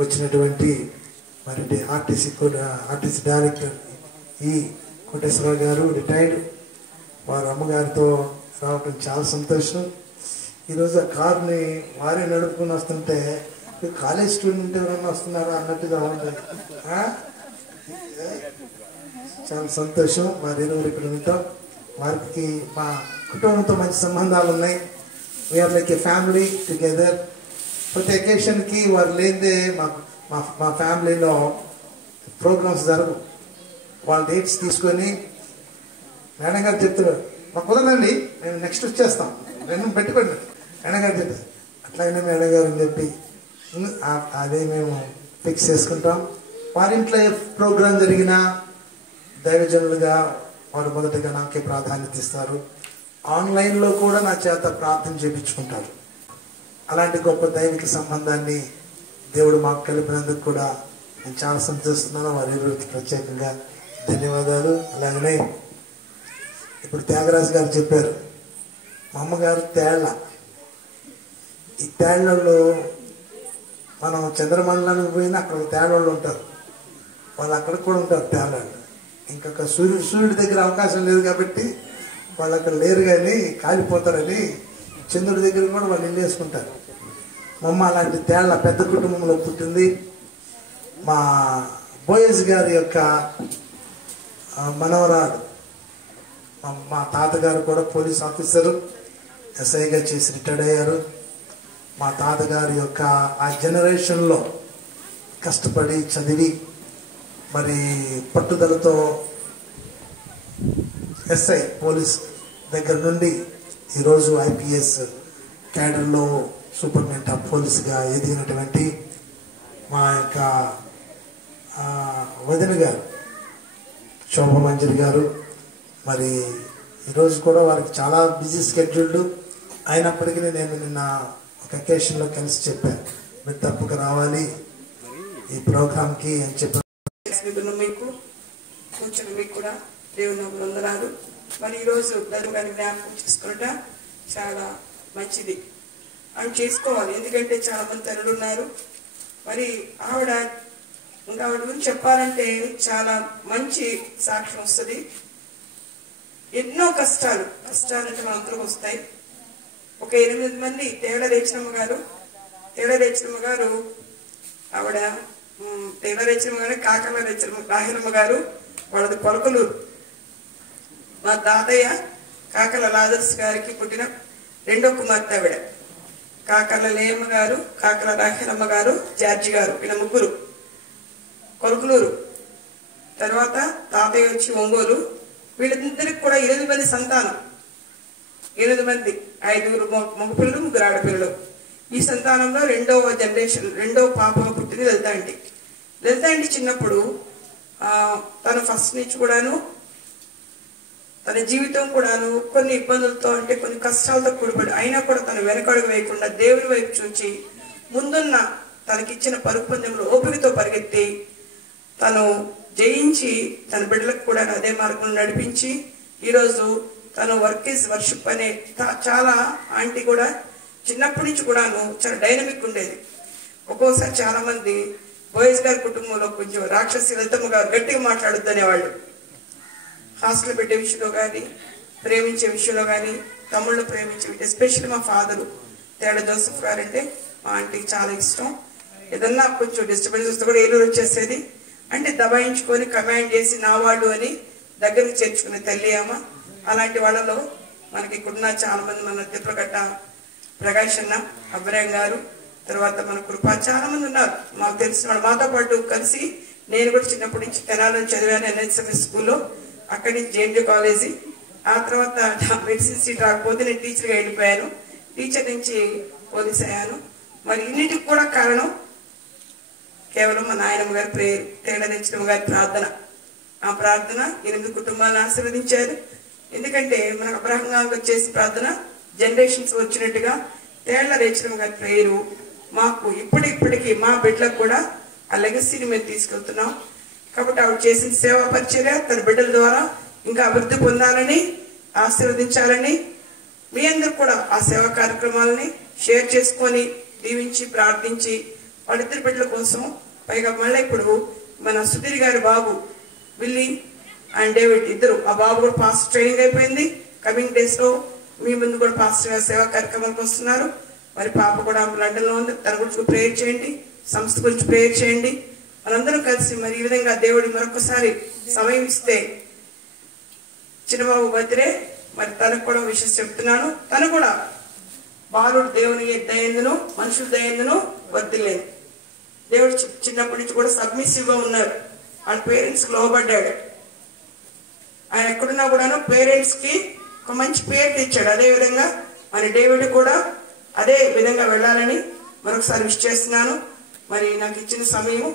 వచ్చినటువంటి మరి ఆర్టీసీ డైరెక్టర్ ఈ కోటేశ్వరరావు గారు రిటైర్డ్, వారి అమ్మగారితో రావటం చాలా సంతోషం. ఈరోజు ఆ కారుని వారే నడుపుకుని వస్తుంటే కాలేజ్ స్టూడెంట్ ఎవరన్నా వస్తున్నారా అన్నట్టుగా ఉంది. చాలా సంతోషం. వారి ఇరువురు ఇక్కడ ఉంటాం. వారికి మా కుటుంబంతో మంచి సంబంధాలు ఉన్నాయి. We are like a family together. ప్రతి అకేషన్కి వారు లేదే మా ఫ్యామిలీలో ప్రోగ్రామ్స్ జరగవు. వాళ్ళ డేట్స్ తీసుకొని మేడం గారు చెప్తున్నారు, మాకు కుదరండి, మేము నెక్స్ట్ వచ్చేస్తాం, రెండు పెట్టుకోండి మేడం గారు చెప్తారు. అట్లాగనే మేడం గారు అని చెప్పి అదే మేము ఫిక్స్ చేసుకుంటాం. వారింట్లో ఏ ప్రోగ్రాం జరిగినా దైవజనులుగా వారు మొదటగా నాకే ప్రాధాన్యత ఇస్తారు. ఆన్లైన్లో కూడా నా చేత ప్రార్థన చేయించుకుంటారు. అలాంటి గొప్ప దైవిక సంబంధాన్ని దేవుడు మాకు కలిపినందుకు కూడా నేను చాలా సంతోషిస్తున్నాను. వారి ప్రత్యేకంగా ధన్యవాదాలు. అలాగనే ఇప్పుడు త్యాగరాజు గారు చెప్పారు, మా అమ్మగారు తేళ్ల, ఈ తేళ్లలో మనం చంద్రమండలానికి పోయినా అక్కడ తేళ్లలో ఉంటారు, వాళ్ళు అక్కడ కూడా ఉంటారు తేళ్లలో. ఇంకొక సూర్యుడి దగ్గర అవకాశం లేదు కాబట్టి వాళ్ళు అక్కడ లేరు, కానీ కాలిపోతారని చంద్రుడి దగ్గర కూడా వాళ్ళు ఇల్లు వేసుకుంటారు. మా అమ్మ అలాంటి తేళ్ల పెద్ద కుటుంబంలో పుట్టింది. మా బోయస్ గారి యొక్క మనవరాడు, మా తాతగారు కూడా పోలీస్ ఆఫీసరు, ఎస్ఐగా చేసి రిటైర్డ్ అయ్యారు. మా తాతగారి యొక్క ఆ జనరేషన్లో కష్టపడి చదివి మరి పట్టుదలతో ఎస్ఐ పోలీస్ దగ్గర నుండి ఈరోజు ఐపీఎస్ క్యాడర్లో సూపరింటెండెంట్ ఆఫ్ పోలీస్గా ఎదిగినటువంటి మా యొక్క వదిన గారు శోభమంజరి గారు, మరి ఈరోజు కూడా వారికి చాలా బిజీ స్కెడ్యూల్డ్ అయినప్పటికీ నేను నిన్న ఒక అకేషన్లో కలిసి చెప్పాను, మీరు తప్పక రావాలి ఈ ప్రోగ్రామ్కి అని చెప్పాను. మీకు కూర్చున్న మీకు కూడా దేవుని వందనాలు. మరి ఈరోజు బ్రదర్ గారి జ్ఞాపకం చేసుకుంటా చాలా మంచిది అని చేసుకోవాలి. ఎందుకంటే చాలా మంది తల్లులు ఉన్నారు. మరి ఆవిడ ఇంకా ఆవిడ గురించి చెప్పాలంటే చాలా మంచి సాక్ష్యం వస్తుంది. ఎన్నో కష్టాలు అంటే మనందరికి వస్తాయి. ఒక 8 మంది తేడ రేచనమ్మ గారు ఆవిడ తేడ రేచనమ్మ గారు, కాకల రాహిరమ్మ గారు వాళ్ళది కొలకలూరు. మా తాతయ్య కాకల లాజర్స్ గారికి పుట్టిన రెండో కుమార్తె ఆవిడ. కాకల లేయమ్మ గారు, కాకల రాహిరమ్మ గారు, జార్జి గారు, వీళ్ళ ముగ్గురు కొలకలూరు. తర్వాత తాతయ్య వచ్చి ఒంగోలు. వీళ్ళిద్దరికి కూడా 8 మంది సంతానం, 8 మంది, 5 మగపిల్లలు 3 ఆడపిల్లలు. ఈ సంతానంలో రెండవ పాప పుట్టింది లలిత ఆంటీ. లలిత ఆంటీ చిన్నప్పుడు తను ఫస్ట్ నుంచి కూడాను తన జీవితం కూడాను కొన్ని ఇబ్బందులతో, అంటే కొన్ని కష్టాలతో కూడిపడి, అయినా కూడా తను వెనకడుగు వేయకుండా దేవుని వైపు చూచి ముందున్న తనకిచ్చిన పరుగు పందెంలో ఓపికతో పరిగెత్తి తను జయించి తన బిడ్డలకు కూడా అదే మార్గంలో నడిపించి ఈరోజు తను వర్క్ ఈజ్ వర్షిప్ అనే చాలా ఆంటీ కూడా చిన్నప్పటి నుంచి కూడాను చాలా డైనమిక్ ఉండేది. ఒక్కోసారి చాలా మంది బోయస్ గారి కుటుంబంలో కొంచెం రాక్షసి లలితమ్మ గారు గట్టిగా మాట్లాడొద్దనేవాళ్ళు. హాస్టల్ పెట్టే విషయంలో కానీ, ప్రేమించే విషయంలో కానీ, తమ్ముళ్ళు ప్రేమించే విషయం, ఎస్పెషల్లీ మా ఫాదరు తేడ జోసెఫ్ గారు అంటే మా ఆంటీకి చాలా ఇష్టం. ఏదన్నా కొంచెం డిస్టర్బెన్స్ వస్తే కూడా ఏలూరు వచ్చేసేది. అంటే దబాయించుకొని కమాండ్ చేసి నా వాళ్ళు అని దగ్గరికి చేర్చుకునే తల్లి అమ్మ. అలాంటి వాళ్ళలో మనకి ఇక్కడున్న చాలా మంది, మన తిప్పకట్ట ప్రకాష్ అన్న, అబ్రాం గారు, తర్వాత మన కృప, చాలా మంది ఉన్నారు మాకు తెలిసిన వాళ్ళు. మాతో పాటు కలిసి నేను కూడా చిన్నప్పటి నుంచి తెనాలని చదివాను, ఎన్హెచ్ఎంఎస్ స్కూల్లో, అక్కడి నుంచి జేఎంజే కాలేజీ. ఆ తర్వాత మెడిసిన్ సీట్ రాకపోతే నేను టీచర్గా వెళ్ళిపోయాను. టీచర్ నుంచి పోలీస్ అయ్యాను. మరి ఇన్నిటికి కూడా కారణం కేవలం మా నాయనమ్మ గారి ప్రేయర్, తేడా తెచ్చడం గారి ప్రార్థన. ఆ ప్రార్థన 8 కుటుంబాలను ఆశీర్వదించారు. ఎందుకంటే మనకు అబ్రహంగా చేసే ప్రార్థన జనరేషన్స్ వచ్చినట్టుగా తేళ్ల రేచడం గారి ప్రేయరు మాకు ఇప్పటికి మా బిడ్డలకు కూడా ఆ లెగసీని మేము తీసుకెళ్తున్నాం. కాబట్టి ఆవిడ చేసిన సేవా పరిచర్య తన బిడ్డల ద్వారా ఇంకా అభివృద్ధి పొందాలని, ఆశీర్వదించాలని, మీ అందరూ కూడా ఆ సేవా కార్యక్రమాలని షేర్ చేసుకొని దీవించి ప్రార్థించి వాళ్ళిద్దరి బిడ్డల కోసం, పైగా మళ్ళీ ఇప్పుడు మన సుధీర్ గారి బాబు విల్లీ అండ్ డేవిడ్ ఇద్దరు, ఆ బాబు కూడా పాస్టర్ ట్రైనింగ్ అయిపోయింది. కమింగ్ డేస్ లో మీ ముందు కూడా పాస్టర్ గారి సేవా కార్యక్రమాలకు వస్తున్నారు. మరి పాప కూడా లండన్ లో ఉంది, తన గురించి ప్రేయర్ చేయండి, సంస్థ గురించి ప్రేయర్ చేయండి. మనందరం కలిసి మరి ఈ విధంగా దేవుడి మరొకసారి సమయం ఇస్తే చిన్నబాబు బర్త్డే, మరి తనకు కూడా విషయం చెప్తున్నాను. తను కూడా బాలుడు దేవుని దయందును మనుషుల దయందును వర్ధిల్లేదు. దేవుడు చిన్నప్పటి నుంచి కూడా సబ్మిసివ్ గా ఉన్నారు. వాళ్ళ పేరెంట్స్ కి లోబడ్డాడు. ఆయన ఎక్కడున్నా కూడాను పేరెంట్స్ కి ఒక మంచి పేరు తెచ్చాడు. అదే విధంగా మరి డేవిడ్ కూడా అదే విధంగా వెళ్ళాలని మరొకసారి విష్ చేస్తున్నాను. మరి నాకు ఇచ్చిన సమయం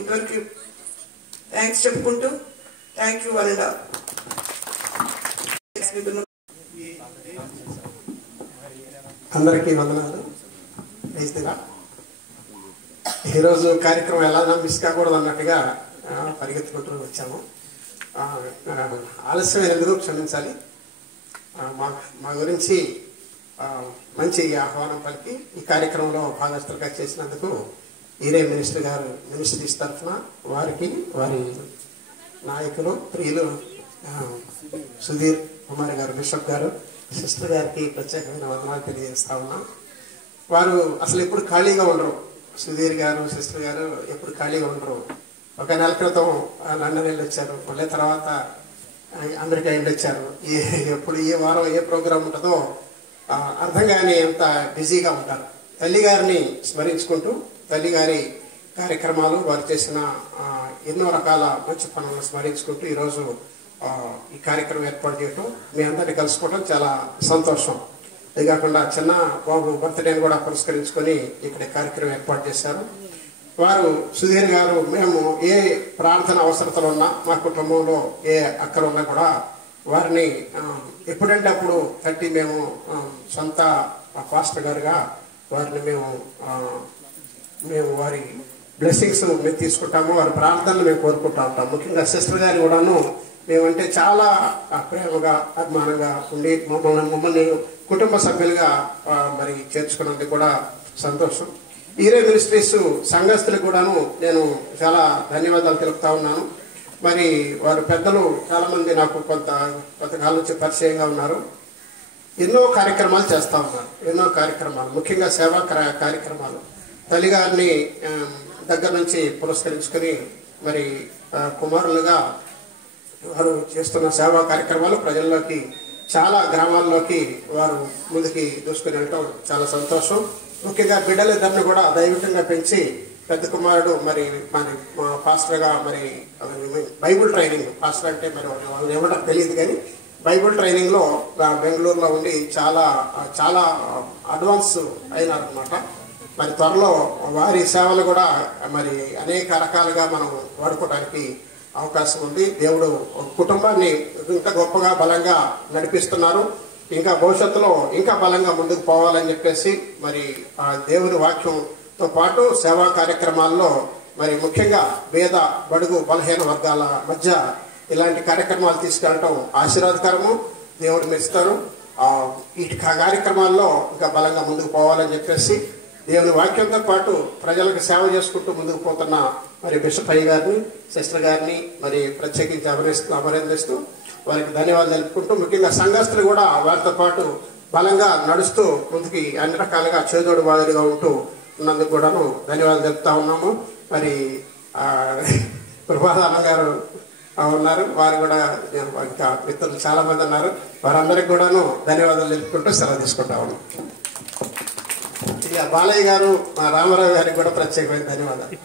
ఇంతవరకు థ్యాంక్స్ చెప్పుకుంటూ థ్యాంక్ యూ వరల్డ్. అందరికీ వందనాలు. ఈరోజు కార్యక్రమం ఎలా మిస్ కాకూడదు అన్నట్టుగా పరిగెత్తుకుంటూ వచ్చాము. ఆలస్యమైనందుకు క్షమించాలి. మా గురించి మంచి ఆహ్వానం పలికి ఈ కార్యక్రమంలో భాగస్తులుగా చేసినందుకు ఈరే మినిస్ట్రీస్ తరఫున వారికి, వారి నాయకులు ప్రియులు సుధీర్ కుమార్ గారు, బిషప్ గారు, సిస్టర్ గారికి ప్రత్యేకమైన వందనాలు తెలియజేస్తా ఉన్నాం. వారు అసలు ఎప్పుడు ఖాళీగా ఉండరు. సుధీర్ గారు, సిస్టర్ గారు ఎప్పుడు ఖాళీగా ఉండరు. ఒక నెల క్రితం లండన్ వెళ్ళి వచ్చారు, మళ్ళీ తర్వాత అమెరికా వెళ్ళి వచ్చారు. ఎప్పుడు ఏ వారం ఏ ప్రోగ్రాం ఉంటుందో అర్థం కాని అంత బిజీగా ఉంటారు. తల్లిగారిని స్మరించుకుంటూ తల్లిగారి కార్యక్రమాలు, వారు చేసిన ఎన్నో రకాల మంచి పనులను స్మరించుకుంటూ ఈరోజు ఈ కార్యక్రమం ఏర్పాటు చేయటం, మీ అందరినీ కలుసుకోవడం చాలా సంతోషం. అది కాకుండా చిన్న బాబు బర్త్డేని కూడా పురస్కరించుకొని ఇక్కడ కార్యక్రమం ఏర్పాటు చేశారు. వారు సుధీర్ గారు, మేము ఏ ప్రార్థన అవసరతలు ఉన్నా, మా కుటుంబంలో ఏ అక్కలు ఉన్నా కూడా వారిని ఎప్పుడంటే అప్పుడు తట్టి మేము సొంత పాస్టర్ గారుగా వారిని మేము వారి బ్లెస్సింగ్స్ మేము తీసుకుంటాము. వారి ప్రార్థనలు మేము కోరుకుంటా ఉంటాం. ముఖ్యంగా సిస్టర్ గారి కూడాను మేమంటే చాలా ప్రేమగా అభిమానంగా ఉండి మమ్మల్ని కుటుంబ సభ్యులుగా మరి చేర్చుకున్నందుకు కూడా సంతోషం. ఈరే మినిస్ట్రీస్ సంఘస్థులకు కూడాను నేను చాలా ధన్యవాదాలు తెలుపుతా ఉన్నాను. మరి వారు పెద్దలు చాలా మంది నాకు కొంతకాలం నుంచి పరిచయంగా ఉన్నారు. ఎన్నో కార్యక్రమాలు చేస్తూ ఉన్నారు. ఎన్నో కార్యక్రమాలు, ముఖ్యంగా సేవా కార్యక్రమాలు. తల్లిగారిని దగ్గర నుంచి పురస్కరించుకొని మరి కుమారులుగా వారు చేస్తున్న సేవా కార్యక్రమాలు ప్రజల్లోకి, చాలా గ్రామాల్లోకి వారు ముందుకి దూసుకుని వెళ్ళటం చాలా సంతోషం. ముఖ్యంగా బిడ్డలిద్దరిని కూడా దైవికంగా పెంచి పెద్ద కుమారుడు మరి మా పాస్టర్గా మరి బైబుల్ ట్రైనింగ్, పాస్టర్ అంటే మరి వాళ్ళు ఏమంటారో తెలియదు కానీ బైబుల్ ట్రైనింగ్లో బెంగళూరులో ఉండి చాలా చాలా అడ్వాన్స్ అయినారనమాట. మరి త్వరలో వారి సేవలు కూడా మరి అనేక రకాలుగా మనం వాడుకోవడానికి అవకాశం ఉంది. దేవుడు కుటుంబాన్ని ఇంకా గొప్పగా బలంగా నడిపిస్తున్నారు. ఇంకా భవిష్యత్తులో ఇంకా బలంగా ముందుకు పోవాలని చెప్పేసి మరి ఆ దేవుని వాక్యంతో పాటు సేవా కార్యక్రమాల్లో మరి ముఖ్యంగా పేద బడుగు బలహీన వర్గాల మధ్య ఇలాంటి కార్యక్రమాలు తీసుకెళ్ళటం ఆశీర్వాదకరము, దేవుడు మెచ్చుతారు. ఈ కార్యక్రమాల్లో ఇంకా బలంగా ముందుకు పోవాలని చెప్పేసి దేవుని వాక్యంతో పాటు ప్రజలకు సేవ చేసుకుంటూ ముందుకు పోతున్న మరి బిషప్ అయ్య గారిని, సిస్టర్ గారిని మరి ప్రత్యేకించి అభినందిస్తూ వారికి ధన్యవాదాలు తెలుపుకుంటూ, ముఖ్యంగా సంఘస్థులు కూడా వారితో పాటు బలంగా నడుస్తూ ముందుకి అన్ని రకాలుగా చేదోడు వాదులుగా ఉంటూ ఉన్నందుకు కూడాను ధన్యవాదాలు తెలుపుతా ఉన్నాము. మరి కృపాదాన గారు ఉన్నారు, వారు కూడా ఇంకా మిత్రులు చాలా మంది ఉన్నారు, వారందరికీ కూడాను ధన్యవాదాలు తెలుపుకుంటూ సెలవు తీసుకుంటా ఉన్నాం. ఇక బాలయ్య గారు, మా రామారావు గారికి కూడా ప్రత్యేకమైన ధన్యవాదాలు.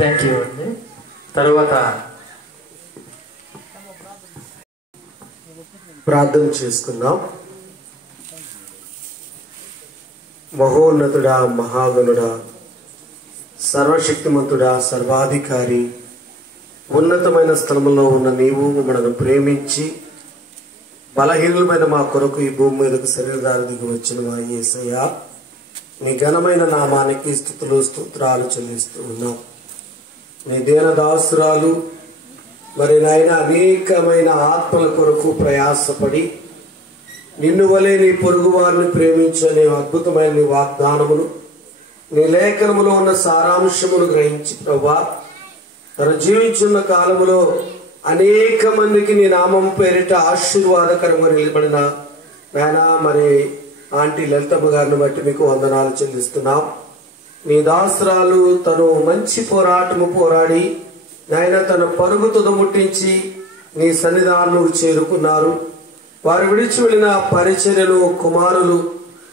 థ్యాంక్ యూ అండి. తర్వాత ప్రార్థన చేసుకుందాం. మహోన్నతుడా, మహాగణుడా, సర్వశక్తిమంతుడా, సర్వాధికారి, ఉన్నతమైన స్థలంలో ఉన్న నీవు మమ్మల్ని ప్రేమించి బలహీనులమైన మా కొరకు ఈ భూమి మీదకు శరీరధారి దిగి వచ్చిన మా యేసయ్య, మీ ఘనమైన నామానికి స్తుతులు స్తోత్రాలు చెల్లిస్తూ ఉన్నాం. మీ దీనదాసురాలు మరి నాయన అనేకమైన ఆత్మల కొరకు ప్రయాసపడి నిన్ను వలె నీ పొరుగు వారిని ప్రేమించనే అద్భుతమైన నీ వాగ్దానములు, నీ లేఖనములో ఉన్న సారాంశమును గ్రహించి ప్రభా తను జీవించున్న కాలములో అనేక మందికి నీ నామం పేరిట ఆశీర్వాదకరంగా నిలబడిన నాయనా మరి ఆంటీ లలితమ్మ గారిని బట్టి మీకు వందనాలు చెల్లిస్తున్నాం. నీ దాసురాలు తను మంచి పోరాటము పోరాడి నాయన తన పరుగు తుదముట్టించి నీ సన్నిధానం చేరుకున్నారు. వారు విడిచి వెళ్ళిన పరిచర్యలు కుమారులు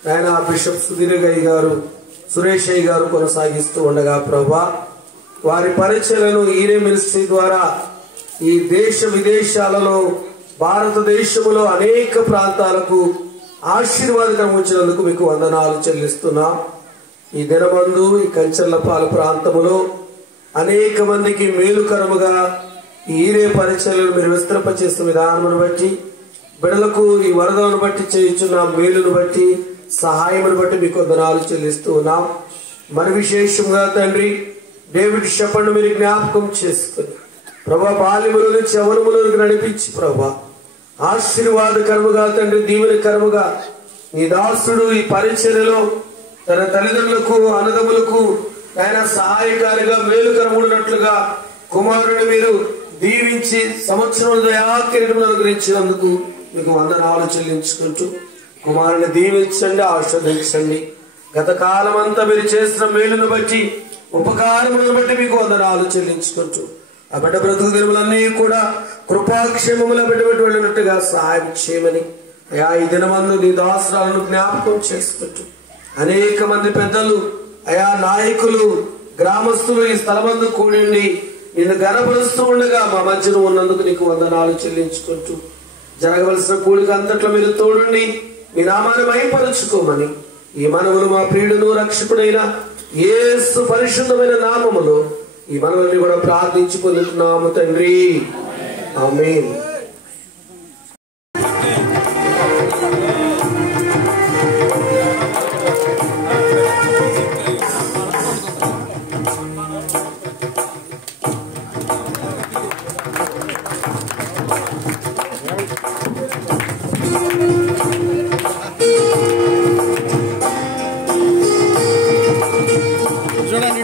నాయన బిషప్ సుధీరగయ్య గారు, సురేష్ అయ్య గారు కొనసాగిస్తూ ఉండగా ప్రభా వారి పరిచర్యలను ఈరే మినిస్ట్రీ ద్వారా ఈ దేశ విదేశాలలో భారతదేశంలో అనేక ప్రాంతాలకు ఆశీర్వాదకరం వచ్చినందుకు మీకు వందనాలు చెల్లిస్తున్నాం. ఈ దినమందు ఈ కంచర్లపాల ప్రాంతములో అనేక మందికి మేలుకరముగా ఈ ఈరే పరిచర్యలను మీరు విస్తరింపచేస్తున్న విధానమును బట్టి, బిడలకు ఈ వరదలను బట్టి చేయుచున్న మేలును బట్టి, సహాయమును బట్టి మీకు వందనాలు చెల్లిస్తూ ఉన్నాం. మరి విశేషంగా తండ్రి డేవిడ్ షెపర్డ్ మీరు జ్ఞాపకం చేసుకుని ప్రభా బాల్యముల నుంచి యవ్వనములోకి నడిపించి ప్రభా ఆశీర్వాదకరముగా తండ్రి దీవెనకరముగా నీ దాసుడు ఈ పరిచర్యలో తన తల్లిదండ్రులకు అన్నదమ్ములకు ఆయన సహాయకారిగా మేలుకరముడినట్లుగా కుమారుని మీరు దీవించి సంవత్సరం దయాకిరీటం అనుగ్రహించినందుకు మీకు వందనాలు చెల్లించుకుంటూ కుమారుని దీవించండి, ఆశీర్వదించండి. గత కాలం అంతా మీరు చేసిన మేలును బట్టి ఉపకారములను బట్టి మీకు వందనాలు చెల్లించుకుంటూ ఆ బిడ్డ బ్రతుకు దినములన్నీ కూడా కృపాక్షేమముల బిడ్డబెట్టి వెళ్ళినట్టుగా సహాయం చేయమని అయా ఈ దినమందు నీ దాసురాలను జ్ఞాపకం చేసుకుంటూ అనేక మంది పెద్దలు అయా నాయకులు గ్రామస్తులు ఈ స్థలమందు కూడి నిన్ను గనపరుస్తూ ఉండగా మా మధ్యన ఉన్నందుకు నీకు వందనాలు చెల్లించుకుంటూ జరగవలసిన కూడిక అంతట్లో మీరు తోడుండి మీ నామాన్ని మహిమపరచుకోమని ఈ మనవులు మా ప్రియుడును రక్షకుడైన యేసు పరిశుద్ధమైన నామములో ఈ మనవుల్ని కూడా ప్రార్థించి పొందుతున్నాము తండ్రి, ఆమేన్. చూడండి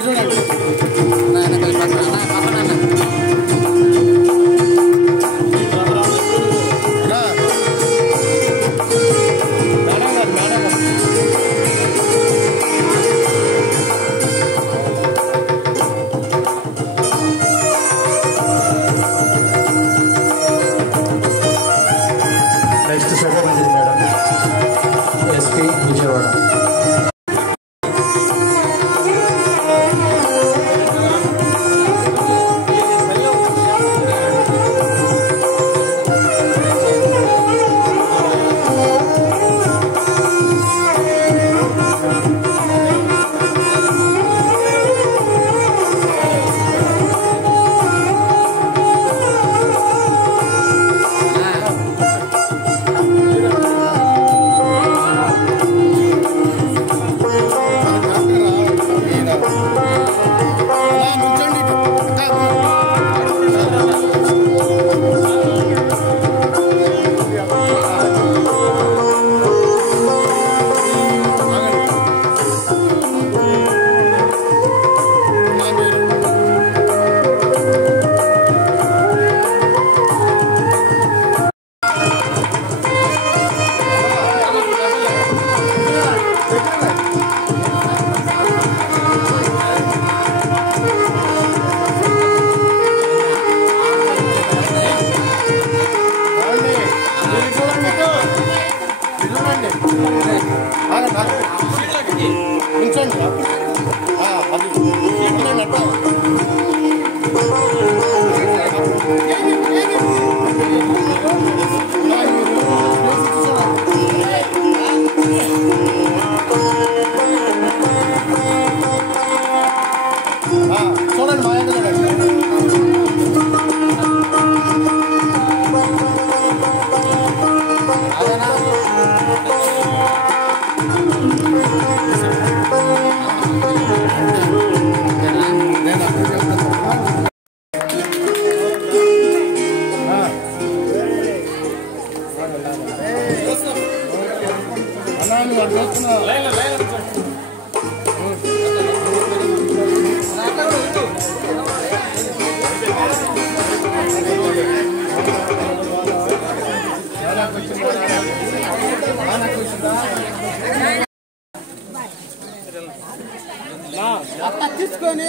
తీసుకొని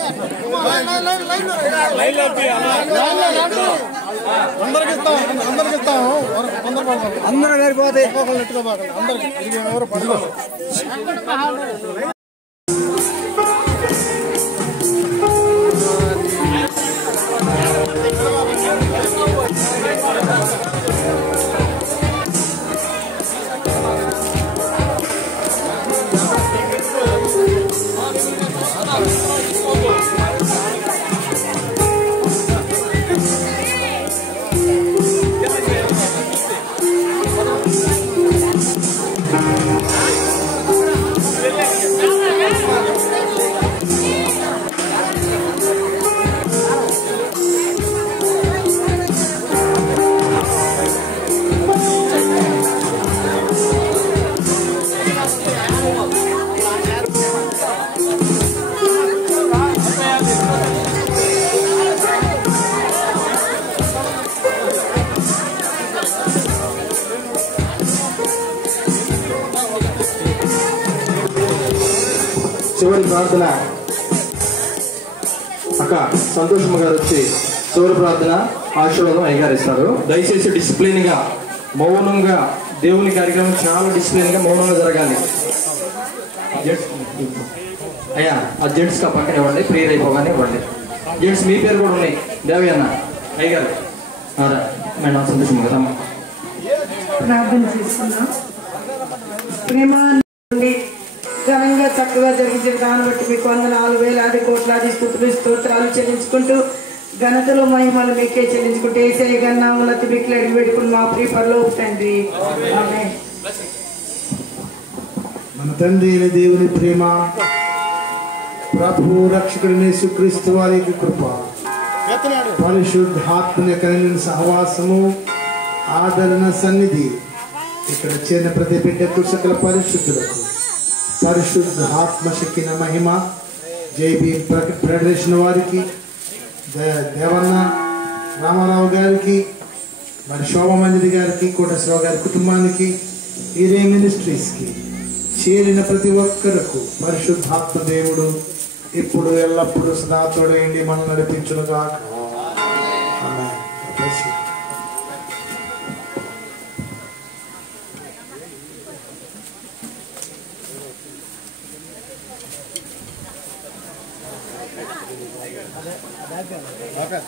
అందరూ గారిపోతే ఒకళ్ళు నెట్టుకోబాకండి అందరికి ఇది ఎవరు పడదు చివరి ప్రార్థన అక్క సంతోషమ్మ గారు వచ్చి చివరి ప్రార్థన ఆశీర్వాదం అయ్యగారిస్తారు. దయచేసి డిసిప్లిన్ గా మౌనంగా దేవుని కార్యక్రమం చాలా డిసిప్లిన్ గా మౌనంగా జరగాలి. అయ్యా ఆ జెంట్స్ కా పక్కన ఇవ్వండి, ప్రేయర్ అయిపోగానే ఇవ్వండి. జెంట్స్ మీ పేరు కూడా ఉన్నాయి, దేవి అన్న అయ్యగారు మేడం సంతోషమ్మ గారు ప్రార్థన చేస్తున్నాం. ప్రేమ ఘనంగా చక్కగా జరిగించిన దాన్ని బట్టి మీకు 100,000 కోట్లాది స్తుతులు స్తోత్రాలు చెల్లించుకుంటూ ఘనతలు మహిమలు మీకే చెల్లించుకుంటూ ఏసయ్య గారి నామములో అతిబిక్కిలి అడిగి పెట్టుకుని మా ప్రియ పరలోక తండ్రి ఆమేన్. మన తండ్రి అయిన దేవుని ప్రేమ, ప్రభు రక్షకుడిని యేసుక్రీస్తు వారి యొక్క కృప, పరిశుద్ధాత్మ కలిగిన సహవాసము, ఆదరణ సన్నిధి ఇక్కడ చేరిన ప్రతి బిడ్డకు సకల పరిశుద్ధులకు పరిశుద్ధ ఆత్మశక్తిన మహిమ జైబీ ఫెడరేషన్ వారికి, దేవన్న రామారావు గారికి, మరి శోభమంజరి గారికి, కోటేశ్వరరావు గారి కుటుంబానికి, ఈరే మినిస్ట్రీస్కి చేరిన ప్రతి ఒక్కరకు పరిశుద్ధాత్మ దేవుడు ఇప్పుడు ఎల్లప్పుడూ సదా తోడేయండి మనం నడిపించునుగా. ఓకే